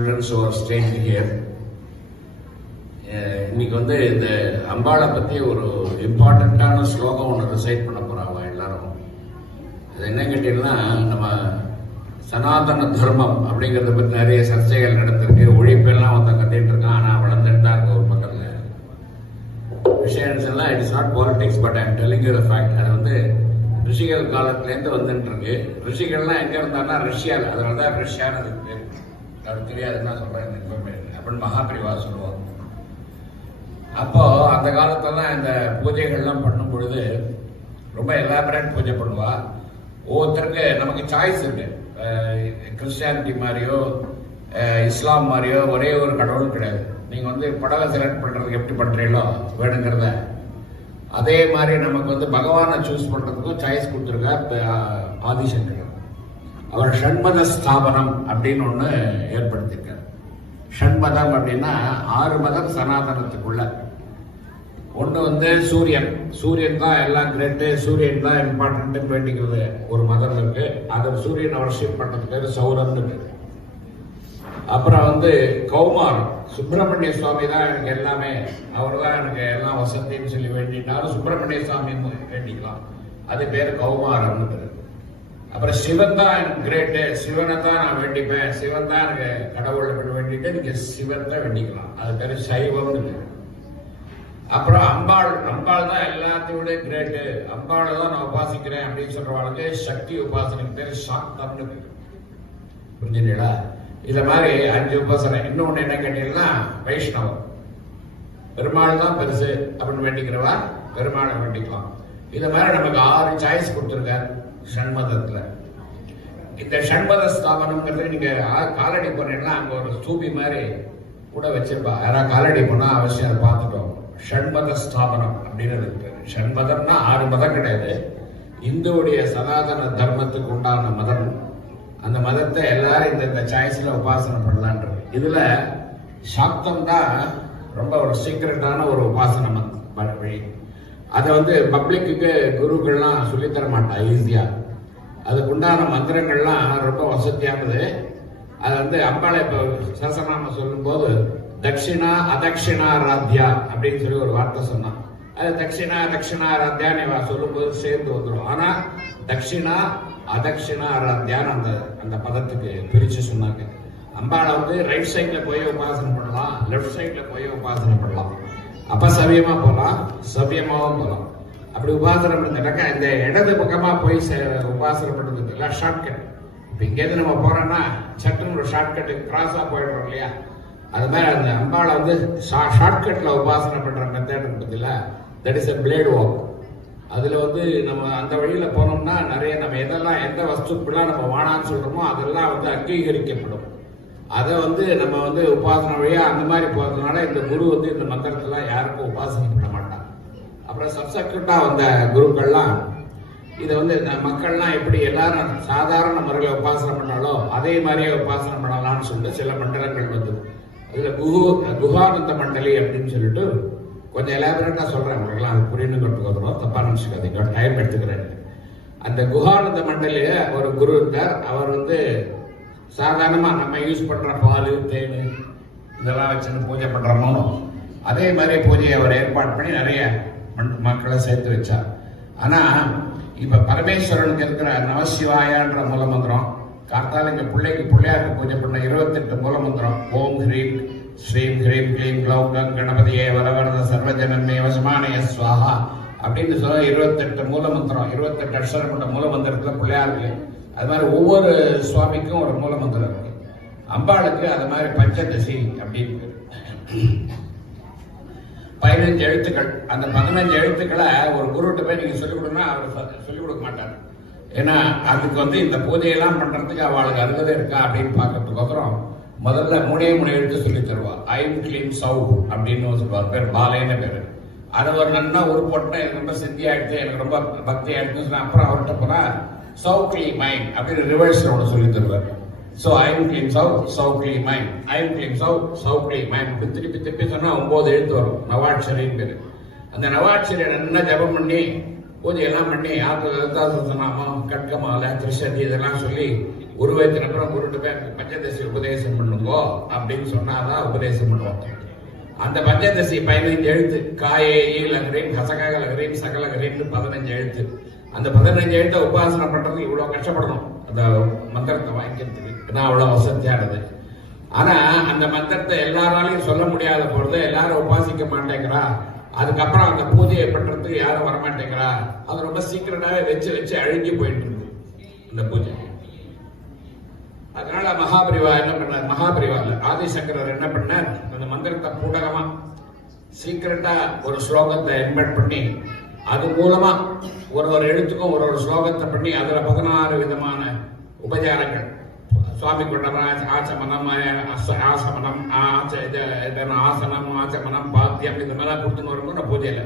Students who are staying here, இன்னைக்கு வந்து இந்த அம்பாளை பற்றி ஒரு இம்பார்ட்டண்ட்டான ஸ்லோகம் ஒன்று ரிசைட் பண்ண போகிறாங்க எல்லாரும். அது என்ன கேட்டீங்கன்னா, நம்ம சனாதன தர்மம் அப்படிங்கிறத பற்றி நிறைய சர்ச்சைகள் நடந்திருக்கு. ஒழிப்பெல்லாம் வந்து கத்திட்டு இருக்கான், ஆனால் வளர்ந்துட்டு தான் இருக்க ஒரு பக்கத்தில் விஷயம் எல்லாம். It's not politics, but I'm telling you the fact. அது வந்து ரிஷிகள் காலத்துலேருந்து வந்துட்டு இருக்கு. ரிஷிகள்லாம் எங்கே இருந்தாங்கன்னா ரஷ்யாவில், அதனால தான் ரஷ்யான்னு அதுக்கு பேர். அது தெரியாதுன்னா சொல்றேன் அப்படின்னு மகாபிரிவா சொல்லுவாங்க. அப்போ அந்த காலத்துலாம் இந்த பூஜைகள்லாம் பண்ணும் பொழுது ரொம்ப எலாபரேட் பூஜை பண்ணுவா. ஒவ்வொருத்தருக்கு நமக்கு சாய்ஸ் இருக்கு. கிறிஸ்டியானிட்டி மாதிரியோ இஸ்லாம் மாதிரியோ ஒரே ஒரு கடவுள் கிடையாது. நீங்க வந்து படவை செலக்ட் பண்றதுக்கு எப்படி பண்றீங்களோ வேணுங்கிறத, அதே மாதிரி நமக்கு வந்து பகவானை சூஸ் பண்றதுக்கும் சாய்ஸ் கொடுத்துருக்க ஆதிசங்கர். அவர் ஷண்மத ஸ்தாபனம் அப்படின்னு ஒன்று ஏற்படுத்தியிருக்கார். ஷண்மதம் அப்படின்னா 6 மதம் சனாதனத்துக்குள்ள. ஒன்று வந்து சூரியன். சூரியன் தான் எல்லாம் கிரேட்டு, சூரியன் தான் இம்பார்ட்டன்ட் வேண்டிக்கிறது ஒரு மதம் இருக்கு. அது சூரியனை வர்ஷிப் பண்றதுக்கு பேர் சௌரம்னு இருக்கு. அப்புறம் வந்து கௌமாரம், சுப்பிரமணிய சுவாமி தான் எனக்கு எல்லாமே, அவர் தான் எனக்கு எல்லாம் வசதின்னு சொல்லி வேண்டினாலும் சுப்பிரமணிய சுவாமின்னு வேண்டிக்கலாம், அது பேர் கௌமாரம்னு. அப்புறம் சிவன் தான் எனக்கு கிரேட்டு, சிவனை தான் நான் வேண்டிப்பேன், சிவன் தான் எனக்கு கடவுளை வேண்டிட்டு நீங்க சிவன் தான் வேண்டிக்கலாம், அது பேரு சைவம்னு. அப்புறம் அம்பாள், அம்பாள் தான் எல்லாத்தையும் விட கிரேட்டு, அம்பாளை தான் நான் உபாசிக்கிறேன் அப்படின்னு சொல்றவாளுக்கு சக்தி உபாசனைக்கு பேரு சாக்தம்னு பேரு. புரிஞ்சுங்களா? இத மாதிரி 5 உபாசனை. இன்னொன்னு என்ன கேட்டீங்கன்னா வைஷ்ணவம், பெருமாள் தான் பெருசு அப்படின்னு வேண்டிக்கிறவா பெருமாளை வேண்டிக்கலாம். இத மாதிரி நமக்கு 6 சாய்ஸ் கொடுத்துருக்காரு ஷண்மதத்துல. இந்த ஷண்மத ஸ்தாபனம்ங்கிறது நீங்க காலடி போனீங்கன்னா அங்க ஒரு ஸ்தூபி மாதிரி கூட வச்சிருப்பா. யாராவது காலடி போனா அவசியம் அதை பார்த்துட்டோம். ஷண்மத ஸ்தாபனம் அப்படின்னு இருக்கு. ஷண்மதம்னா 6 மதம் கிடையாது, இந்துவுடைய சனாதன தர்மத்துக்கு உண்டான மதம். அந்த மதத்தை எல்லாரும் இந்த சாய்ஸ்ல உபாசனை பண்ணலான்றது. இதுல சாக்தம் தான் ரொம்ப ஒரு சீக்கிரட்டான ஒரு உபாசனை வழி. அதை வந்து பப்ளிக்கு குருக்கள்லாம் சொல்லித்தர மாட்டா ஈஸியா. அதுக்கு உண்டான மந்திரங்கள்லாம் ரொம்ப வசதியானது. அது வந்து அம்பாளை இப்போ சசநாம சொல்லும் போது தட்சிணா அதட்சிணாராத்யா அப்படின்னு சொல்லி ஒரு வார்த்தை சொன்னான். அது தட்சிணா தட்சிணாராத்யான்னு சொல்லும் போது சேர்ந்து வந்துடும். ஆனா தட்சிணா அதட்சிணாராத்யான்னு அந்த பதத்துக்கு பிரிச்சு சொன்னாங்க. அம்பாளை வந்து ரைட் சைட்ல போய் உபாசனை பண்ணலாம், லெப்ட் சைட்ல போய் உபாசனை பண்ணலாம். அபசவியமா போகலாம், சவியமாவும் போகலாம். அப்படி உபாசனை பண்ணிட்டாக்கா இந்த இடது பக்கமா போய் உபாசனை பண்றது எல்லாம் ஷார்ட்கட். இப்ப இங்கேருந்து நம்ம போறோம்னா சட்டுன்னு ஒரு ஷார்ட்கட் கிராஸா போயிடுறோம் இல்லையா? அது மாதிரி அந்த அம்பாளை வந்து ஷார்ட்கட்ல உபாசனை பண்ற மெத்தட் இருக்குதுல்ல, that is a blade walk. அதுல வந்து நம்ம அந்த வழியில போனோம்னா நிறைய நம்ம எதெல்லாம் எந்த வஸ்துக்கெல்லாம் நம்ம வானான்னு சொல்றோமோ அதெல்லாம் வந்து அங்கீகரிக்கப்படும். அதை வந்து நம்ம வந்து உபாசனை வழியா அந்த மாதிரி போறதுனால இந்த குரு வந்து இந்த மந்திரத்தெல்லாம் யாருக்கும் உபாசனை பண்ண மாட்டாங்க. அப்புறம் சப்செக்டா வந்த குருக்கள்லாம் இதை வந்து மக்கள்லாம் எப்படி எல்லாரும் சாதாரண முறையில் உபாசனை பண்ணாலோ அதே மாதிரியே உபாசனை பண்ணலாம்னு சொல்லிட்டு சில மண்டலங்கள் வந்து அதுல குஹானந்த மண்டலி அப்படின்னு சொல்லிட்டு கொஞ்சம் எலாபரேட்டா சொல்றேன். உங்களுக்குலாம் அது புரியணுங்கிறதுக்கு தப்பா நினைச்சுக்காதீங்க, டைம் எடுத்துக்கிறேன். அந்த குஹானந்த மண்டலிய ஒரு குரு இருந்தார். அவர் வந்து சாதாரணமா நம்ம யூஸ் பண்ற பால் தேன் இதெல்லாம் வச்சு பூஜை பண்றோமோ அதே மாதிரி பூஜையை அவர் ஏற்பாடு பண்ணி நிறைய மக்களை சேர்த்து வச்சார். ஆனா இப்ப பரமேஸ்வரனுக்கு இருக்கிற நமசிவாயான்ற மூலமந்திரம், கார்த்தால இங்க பிள்ளையாருக்கு பூஜை பண்ண 28 மூலமந்திரம், ஓம் ஹ்ரீம் ஸ்ரீம் ஹ்ரீம் க்ளீம் க்ளௌம் கம் கணபதியே வரவரத சர்வஜனமே வசமானய ஸ்வாஹா அப்படின்னு சொல்ல 28 மூலமந்திரம், 28 அக்ஷரம் கொண்ட மூலமந்திரத்துல பிள்ளையாருக்கு. அது மாதிரி ஒவ்வொரு சுவாமிக்கும் ஒரு மூல மந்திரம் இருக்கு. அம்பாளுக்கு அது மாதிரி பஞ்சதசி அப்படின்னு 15 எழுத்துக்கள். அந்த 15 எழுத்துக்களை ஒரு குருட்ட போய் நீங்க சொல்லிக் கொடுனா அவர் சொல்லிக் கொடுக்க மாட்டார். ஏன்னா அதுக்கு வந்து இந்த பூஜையெல்லாம் பண்றதுக்கு அவளுக்கு அருகதை இருக்கா அப்படின்னு பார்க்கறதுக்கு அப்புறம் முதல்ல 3 எழுத்து சொல்லி தருவா. ஐம் கிளீம் சௌ அப்படின்னு சொல்லுவார், பேர் பாலேன்னு பேரு. அதை ஒரு நன்னா ஒரு போட்டேன், எனக்கு ரொம்ப சித்தி ஆயிடுச்சு, எனக்கு ரொம்ப பக்தி ஆயிடுச்சுன்னு சொன்னா அப்புறம் அவர்கிட்ட போனா சௌக்லி மைண்ட் அப்படின்னு ரிவர்ஸ்ல ஒன்று சொல்லி தருவார். ஸோ ஐம் கிளீம் சௌ சௌக்லி மைண்ட், ஐம் கிளீம் சௌ சௌக்லி மைண்ட் திருப்பி திருப்பி சொன்னா 9 எழுத்து வரும். நவாட்சரின்னு பேரு. அந்த நவாட்சரியை நல்லா ஜபம் பண்ணி பூஜை எல்லாம் பண்ணி 6 லலிதா சஹஸ்ரநாமம் கட்கமாலை திரிசதி இதெல்லாம் சொல்லி உருவத்தின் அப்புறம் உருட்டு பேர் பஞ்சதசி உபதேசம் பண்ணுங்கோ அப்படின்னு சொன்னாதான் உபதேசம் பண்ணுவோம். அந்த பஞ்சதசி 15 எழுத்து காயேயி லகரீம் ஹசகாக லகரீம் சகலகரீம்னு 15 எழுத்து. அந்த 15 எழுத்தை உபாசனை பண்றதுக்கு இவ்வளவு கஷ்டப்படணும் அந்த மந்திரத்தை வாங்கிக்கிறதுக்கு. ஏன்னா அவ்வளவு வசதியானது. ஆனா அந்த மந்திரத்தை எல்லாராலையும் சொல்ல முடியாத பொழுது எல்லாரும் உபாசிக்க மாட்டேங்கிறா. அதுக்கப்புறம் அந்த பூஜையை பண்றதுக்கு யாரும் வரமாட்டேங்கிறா. அது ரொம்ப சீக்கிரட்டாவே வச்சு வச்சு அழுகி போயிட்டு இருக்கு இந்த பூஜை. அதனால மகாபரிவா என்ன பண்ணார், மகாபரிவால ஆதிசங்கரர் என்ன பண்ணார், அந்த மந்திரத்தை பூடகமா சீக்கிரட்டா ஒரு ஸ்லோகத்தை எம்பெட் பண்ணி அது மூலமா ஒரு எழுத்துக்கும் ஒரு ஸ்லோகத்தை பண்ணி அதுல 16 விதமான உபச்சாரங்கள் சுவாமி கொண்டராஜ் ஆச்சமனம் ஆசமனம் ஆசனம் ஆச்சமனம் பாத்தியம் இந்த மாதிரிலாம் கொடுத்துன்னு வரும்போது பூஜையில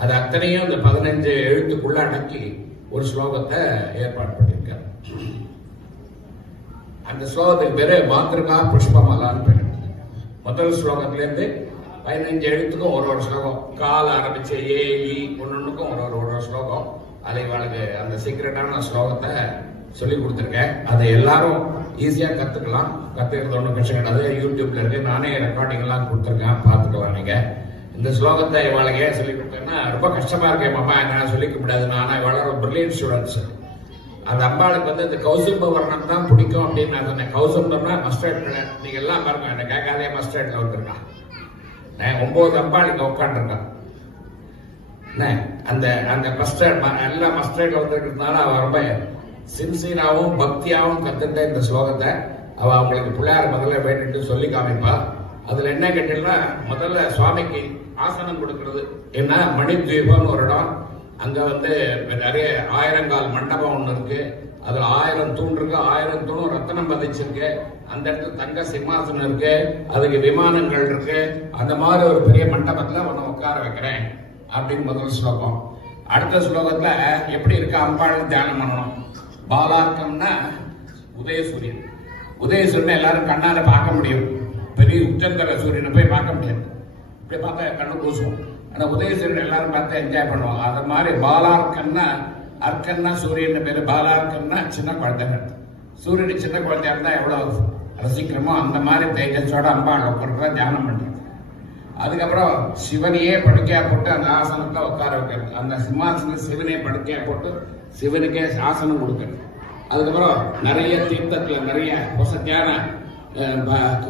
அது அத்தனையும் இந்த 15 எழுத்துக்குள்ள அடக்கி ஒரு ஸ்லோகத்தை ஏற்பாடு பண்ணியிருக்காரு. அந்த ஸ்லோகத்துக்கு பேரு மாத்திருக்கா புஷ்பமாலான்னு பேரு. முதல் ஸ்லோகத்திலேருந்து 15 எழுத்துக்கும் ஒரு ஸ்லோகம். கால ஆரம்பிச்ச ஏ இ ஒன்னொன்னுக்கும் ஒரு ஸ்லோகம். அதை வாழ்க்கை அந்த சீக்கிரட்டான ஸ்லோகத்தை சொல்லி கொடுத்துருக்கேன். அதை எல்லாரும் ஈஸியா கத்துக்கலாம். கத்துக்கிறது ஒன்றும் கஷ்டம் கிடையாது. யூடியூப்ல இருக்கு. நானே ரெக்கார்டிங் எல்லாம் கொடுத்துருக்கேன், பார்த்துக்கலாம் நீங்க. இந்த ஸ்லோகத்தை இவாளுக்கு ஏன் சொல்லி கொடுத்தேன்னா ரொம்ப கஷ்டமா இருக்கேன் மாமா என்னால சொல்லிக்க முடியாது. ஆனா இவ்வளோ பிரில்லியன்ட் ஸ்டூடெண்ட்ஸ். அந்த அம்பாளுக்கு வந்து இந்த கௌசும்ப வர்ணம் தான் பிடிக்கும் அப்படின்னு நான் சொன்னேன். கௌசும்பம்னா மஸ்டர்ட் கலர். நீங்க எல்லாம் பாருங்க, என்ன கேட்காதே மஸ்டர்ட்ல வந்துருக்கான். 9 அம்பாளுக்கு உட்காந்துருக்கான். அந்த அந்த மஸ்டர்ட் எல்லாம் மஸ்டர்ட்ல வந்துருக்கிறதுனால அவ ரொம்ப சின்சியராகவும் பக்தியாகவும் கத்துட்ட இந்த ஸ்லோகத்தை அவ அவங்களுக்கு பிள்ளையார் முதல்ல வேண்டிட்டு சொல்லி காமிப்பா. அதுல என்ன கேட்டீங்கன்னா முதல்ல சுவாமிக்கு ஆசனம் கொடுக்கறது. ஏன்னா மணித்வீபம்னு ஒரு இடம், அங்க வந்து நிறைய 1000 கால் மண்டபம் ஒண்ணு இருக்கு. அதுல 1000 தூண் இருக்கு. 1000 தூணும் ரத்தனம் பதிச்சிருக்கு. அந்த இடத்துல தங்க சிம்மாசனம் இருக்கு. அதுக்கு விமானங்கள் இருக்கு. அந்த மாதிரி ஒரு பெரிய மண்டபத்துல உன்னை உட்கார வைக்கிறேன் அப்படின்னு முதல் ஸ்லோகம். அடுத்த ஸ்லோகத்துல எப்படி இருக்க அம்பாள் தியானம் பண்ணணும். பாலார்க்கம்னா உதயசூரியன். உதயசூரியன் எல்லாரும் கண்ணால பார்க்க முடியும். பெரிய உச்சந்தர சூரியனை போய் பார்க்க முடியாது. இப்படி பார்த்தா கண்ணு கூசும். ஆனா உதயசூரியன் எல்லாரும் பார்த்து என்ஜாய் பண்ணுவாங்க. அது மாதிரி பாலார்க்கம்னா அர்க்கன்னா சூரியன் பேரு. பாலார்க்கம்னா சின்ன குழந்தைகள். சூரியன் சின்ன குழந்தையா இருந்தா எவ்வளவு ரசிக்கிறோமோ அந்த மாதிரி தேஜஸோட அம்பாள் உட்கார தியானம் பண்றது. அதுக்கப்புறம் சிவனையே படுக்கையா போட்டு அந்த ஆசனத்தை உட்கார வைக்கிறது. அந்த சிம்மாசனத்தை சிவனையே படுக்கையா போட்டு சிவனுக்கே ஆசனம் கொடுக்கிறது. அதுக்கப்புறம் நிறைய தீர்த்தத்துல நிறைய வசதியான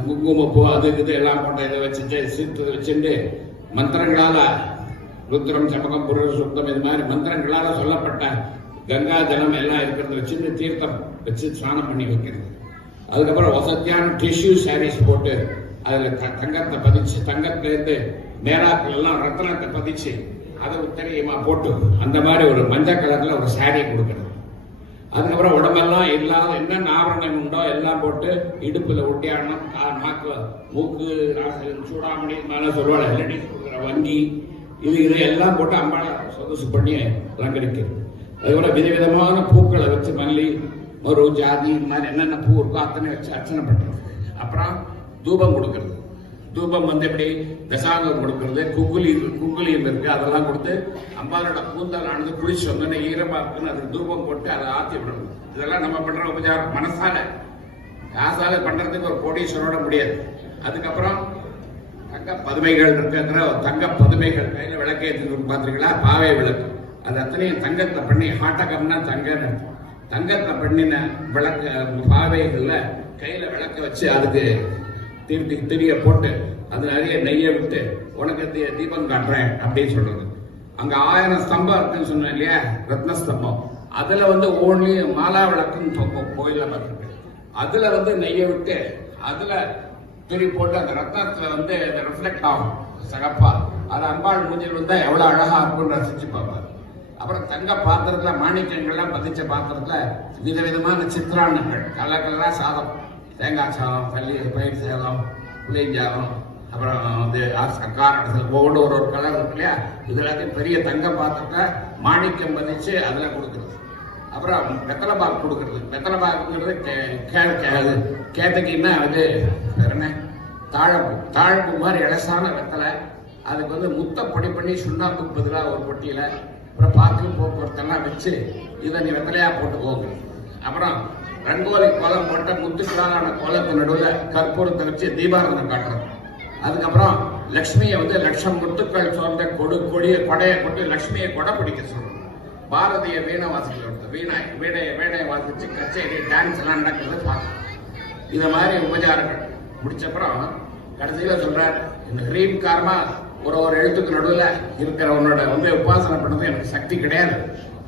குங்குமப்பூ அது இது எல்லாம் போட்ட இதை வச்சுட்டு சீர்த்தத்தை வச்சுட்டு மந்திரங்களால ருத்ரம் சமகம் புருஷ சுத்தம் இது மாதிரி மந்திரங்களால சொல்லப்பட்ட கங்கா ஜலம் எல்லாம் இருக்கிறத வச்சுட்டு தீர்த்தம் வச்சு ஸ்நானம் பண்ணி வைக்கிறது. அதுக்கப்புறம் வசதியான டிஷ்யூ சாரீஸ் போட்டு அதுல தங்கத்தை பதிச்சு தங்கத்திலேருந்து மேராக்கள் எல்லாம் ரத்தனத்தை பதிச்சு அதை உத்தரியமா போட்டு அந்த மாதிரி ஒரு மஞ்சள் கலர்ல ஒரு சாரியை கொடுக்கறது. அதுக்கப்புறம் உடம்பெல்லாம் இல்லாத என்னென்ன ஆபரணம் உண்டோ எல்லாம் போட்டு இடுப்புல ஒட்டியாடணும். நாக்கு மூக்கு சூடாமணி மேல சொல்லுவாள் லேடிஸ் கொடுக்குற வங்கி இது எல்லாம் போட்டு அம்பாளை சொகுசு பண்ணி அலங்கரிக்கிறது. அதுக்கப்புறம் விதவிதமான பூக்களை வச்சு மல்லி ஒரு ஜாதி இந்த மாதிரி என்னென்ன பூ இருக்கோ அத்தனை வச்சு அர்ச்சனை பண்றது. அப்புறம் தூபம் கொடுக்கறது. தூபம் வந்து எப்படி தசாங்கம் கொடுக்கறது, குங்குலியம் இருக்கு அதெல்லாம் கொடுத்து அம்பாலோட கூந்தல் ஆனது குளிச்சு வந்தோன்னே ஈரமா இருக்குன்னு அதுக்கு தூபம் போட்டு அதை ஆத்தி விடணும். இதெல்லாம் நம்ம பண்ற உபச்சாரம். மனசால காசால பண்றதுக்கு ஒரு கோடீஸ்வரோட முடியாது. அதுக்கப்புறம் தங்க பதுமைகள் இருக்கிற தங்க பதுமைகள் கையில விளக்கேற்று பார்த்துருக்கீங்களா, பாவை விளக்கு. அது அத்தனையும் தங்கத்தை பண்ணி ஹாட்டகம்னா தங்க தங்கத்தை பண்ணின விளக்கு பாவைகள்ல கையில விளக்க வச்சு அதுக்கு திரிய போட்டு அது நிறைய நெய்யை விட்டு உனக்கு தீபம் காட்டுறேன் அப்படின்னு சொல்றது. அங்க 1000 ஸ்தம்பம் இருக்குன்னு சொன்னேன் இல்லையா, ரத்ன ஸ்தம்பம். அதுல வந்து ஓன்லி மாலா விளக்குன்னு கோயில பார்த்துருக்கு. அதுல வந்து நெய்யை விட்டு அதுல திரி போட்டு அந்த ரத்னத்துல வந்து ரிஃப்ளெக்ட் ஆகும் சகப்பா. அது அம்பாள் மூஞ்சில் வந்தா எவ்வளவு அழகா இருக்கும்னு ரசிச்சு பார்ப்பாரு. அப்புறம் தங்க பாத்திரத்துல மாணிக்கங்கள்லாம் பதிச்ச பாத்திரத்துல விதவிதமான சித்திராண்ணங்கள் கலர் கலரா சாதம், தேங்காய் சாதம், பயிர் சாதம், புளியஞ்சாதம், அப்புறம் வந்து காரணத்தில் ஒவ்வொன்று ஒரு கலர் இருக்கு இல்லையா, இது எல்லாத்தையும் பெரிய தங்க பாத்திரத்தை மாணிக்கம் பதிச்சு அதுல கொடுக்குறது. அப்புறம் வெத்தலை பாக்கு கொடுக்கறது. வெத்தலை பாக்குங்கிறது கேத்தக்கின்னா அது என்ன தாழம்பூ. தாழம்பூ மாதிரி இலசான வெத்தலை. அதுக்கு வந்து முத்த பொடி பண்ணி சுண்ணாம்புக்கு பதிலாக ஒரு பொட்டியில அப்புறம் பாத்திரம் போக்குவரத்தெல்லாம் வச்சு இதை நீ வெத்தலையா போட்டு போங்க. அப்புறம் ரங்கோலி கோலம் போட்ட முத்துக்களான கோலத்து நடுவில் கற்பூரத்தை வச்சு தீபாராதனை காட்டுறது. அதுக்கப்புறம் லக்ஷ்மியை வந்து லட்சம் முத்துக்கள் சோர்ந்த கொடிய கொடையை கொண்டு லக்ஷ்மியை கொடை பிடிக்க சொல்றோம். பாரதிய வீணை வாசிக்க வீணையை வாசிச்சு கச்சேரி டான்ஸ் எல்லாம் நடக்கிறது பார்க்கணும். இந்த மாதிரி உபச்சாரங்கள் முடிச்சப்புறம் கடைசியில சொல்றார், இந்த ஹ்ரீம் காரமா ஒரு எழுத்துக்கு நடுவில் இருக்கிறவனோட வந்து உபாசனை பண்ணது எனக்கு சக்தி கிடையாது,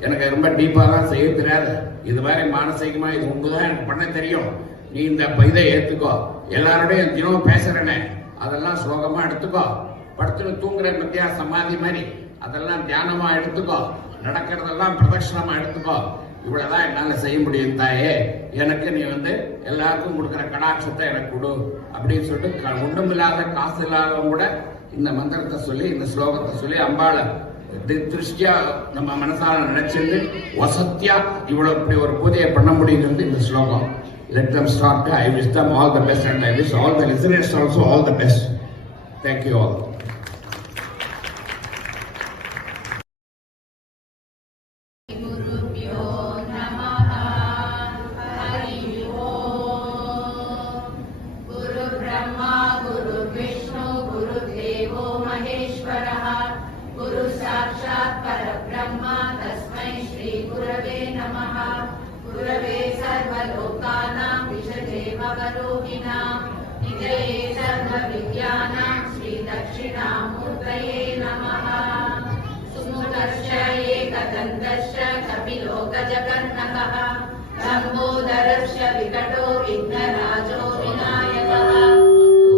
எனக்கு ரொம்ப டீப்பாலாம் செய்ய தெரியாது, இது மாதிரி மானசீகமா இது உண்டுதான் எனக்கு பண்ண தெரியும், நீ இந்த இதை ஏத்துக்கோ, எல்லாரோடையும் தினமும் பேசுறேனே அதெல்லாம் ஸ்லோகமா எடுத்துக்கோ, படுத்துன்னு தூங்குற மத்தியா சமாதி மாதிரி அதெல்லாம் தியானமா எடுத்துக்கோ, நடக்கிறதெல்லாம் பிரதட்சணமா எடுத்துக்கோ, இவ்வளவுதான் என்னால செய்ய முடியும் தாயே, எனக்கு நீ வந்து எல்லாருக்கும் கொடுக்குற கடாட்சத்தை எனக்கு கொடு அப்படின்னு சொல்லிட்டு ஒன்றும் இல்லாத காசு இல்லாதவங்க கூட இந்த மந்திரத்தை சொல்லி இந்த ஸ்லோகத்தை சொல்லி அம்பாளை திருஷ்டியா நம்ம மனசால நினைச்சிருந்து வசத்தியா இவ்வளவு இப்படி ஒரு பூஜையை பண்ண முடியுது இந்த ஸ்லோகம். Let them start. I wish them all the best and I wish all the listeners also all the best. Thank you all. गुरवे सर्वलोकानां विषजे भवरोहिणां निधये सर्वविद्यानां श्रीदक्षिणामूर्तये नमः। सुमुखश्च एकदन्तश्च कपिलो गजकर्णकः लम्बोदरश्च विकटो विघ्नराजो विनायकः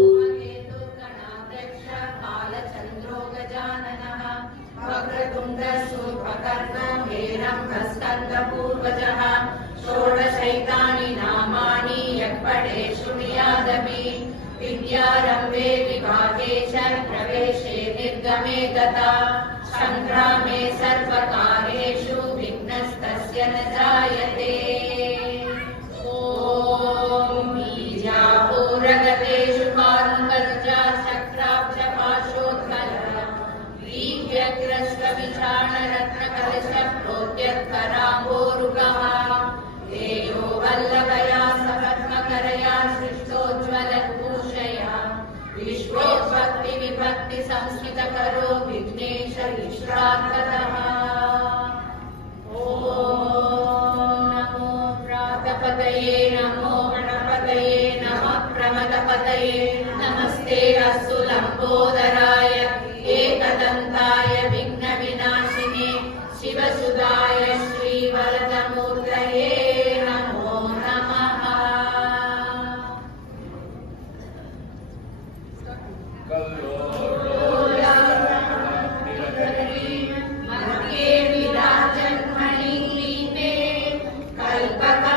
धूमकेतुर्गणाध्यक्ष बालचन्द्रो गजाननः वक्रतुण्डशूर्पकर्णो हेरम्बस्कन्दपूर्वजः षोडशैतानि नामानि यत्पठे शृणुयादपि विद्यारम्भे विभागे च प्रवेशे निर्गमे तथा सङ्ग्रामे सर्वकार्येषु विघ्नस्तस्य न जायते। ॐ बीजापूरगतेषु पारुङ्गजा शक्राब्ज पाशोत्कल वीर्यग्रस्तविचारणरत्नकलश प्रोद्यत्कराम्बोरुगः तेयो वल्लभया सपद्मकरया सृष्टोज्ज्वलभूषया विश्वोत्पत्ति संस्कृतकरो विघ्नेश विश्रान्ततः। ॐ नमो प्रातपतये नमो गणपतये नमः प्रमदपतये नमस्ते अस्तु लम्बोदराय एकदन्ताय विघ्नविनाशिने शिवसुधाय श्रीवरदमूर्तये नमो नमः। मध्ये विराजन्मणिग्रीवे कल्पका